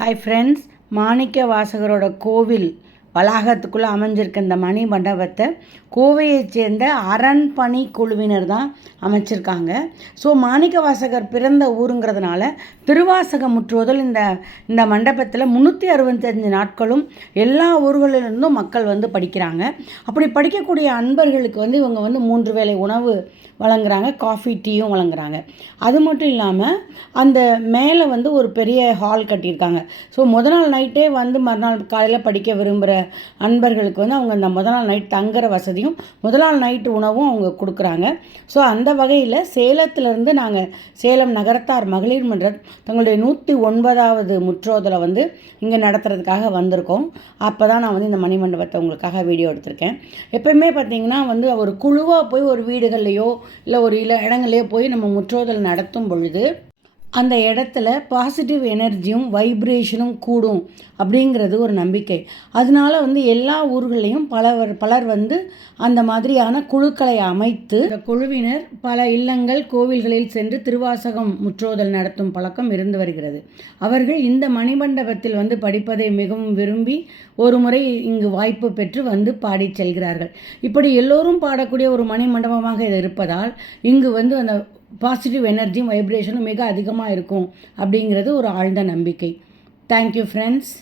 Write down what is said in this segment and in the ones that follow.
Hi friends மாணிக்க வாசகரோட கோவில் வளாகத்துக்குள்ளே அமைஞ்சிருக்க இந்த மணி மண்டபத்தை கோவையைச் சேர்ந்த அரண்பணி குழுவினர் தான் அமைச்சிருக்காங்க. ஸோ மாணிக்க வாசகர் பிறந்த ஊருங்கிறதுனால திருவாசகம் முற்றுவதில் இந்த இந்த மண்டபத்தில் முந்நூற்றி அறுபத்தஞ்சு நாட்களும் எல்லா ஊர்களிலிருந்தும் மக்கள் வந்து படிக்கிறாங்க. அப்படி படிக்கக்கூடிய அன்பர்களுக்கு வந்து இவங்க வந்து மூன்று வேளை உணவு வழங்குறாங்க காஃபி டீயும் வழங்குறாங்க. அது மட்டும் இல்லாமல் அந்த மேலே வந்து ஒரு பெரிய ஹால் கட்டியிருக்காங்க. ஸோ முத நாள் நைட்டே வந்து மறுநாள் காலையில் படிக்க விரும்புகிற அன்பர்களுக்கு வந்து அவங்க அந்த முத நாள் நைட் தங்குற வசதியும் முதல் நாள் நைட்டு உணவும் அவங்க கொடுக்குறாங்க. ஸோ அந்த வகையில் சேலத்திலேருந்து நாங்கள் சேலம் நகரத்தார் மகளிர் மன்றம் தங்களுடைய நூற்றி ஒன்பதாவது முற்றோதலை வந்து இங்கே நடத்துறதுக்காக வந்திருக்கோம். அப்போ தான் நான் வந்து இந்த மணிமண்டபத்தை உங்களுக்காக வீடியோ எடுத்திருக்கேன். எப்பயுமே பார்த்தீங்கன்னா வந்து ஒரு குழுவாக போய் ஒரு வீடுகள்லையோ இல்லை ஒரு இல இடங்கள்லையோ போய் நம்ம முற்றோதல் நடத்தும் பொழுது அந்த இடத்துல பாசிட்டிவ் எனர்ஜியும் வைப்ரேஷனும் கூடும் அப்படிங்கிறது ஒரு நம்பிக்கை. அதனால வந்து எல்லா ஊர்களையும் பலவர் பலர் வந்து அந்த மாதிரியான குழுக்களை அமைத்து இந்த குழுவினர் பல இல்லங்கள் கோவில்களில் சென்று திருவாசகம் முற்றோதல் நடத்தும் பழக்கம் இருந்து வருகிறது. அவர்கள் இந்த மணிமண்டபத்தில் வந்து படிப்பதை மிகவும் விரும்பி ஒரு முறை இங்கு வாய்ப்பு பெற்று வந்து பாடிச் செல்கிறார்கள். இப்படி எல்லோரும் பாடக்கூடிய ஒரு மணிமண்டபமாக இது இருப்பதால் இங்கு வந்து அந்த பாசிட்டிவ் எனர்ஜியும் வைப்ரேஷனும் மிக அதிகமாக இருக்கும் அப்படிங்கிறது ஒரு ஆழ்ந்த நம்பிக்கை. தேங்க்யூ ஃப்ரெண்ட்ஸ்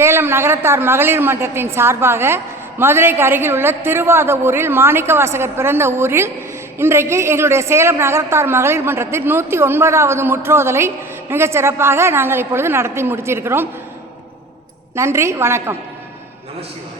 சேலம் நகரத்தார் மகளிர் மன்றத்தின் சார்பாக மதுரைக்கு அருகில் உள்ள திருவாதவூரில் ஊரில் மாணிக்கவாசகர் பிறந்த ஊரில் இன்றைக்கு எங்களுடைய சேலம் நகரத்தார் மகளிர் மன்றத்தின் நூற்றி ஒன்பதாவது முற்றோதலை மிகச் சிறப்பாக நாங்கள் இப்பொழுது நடத்தி முடித்திருக்கிறோம். நன்றி வணக்கம். நமசிவாய்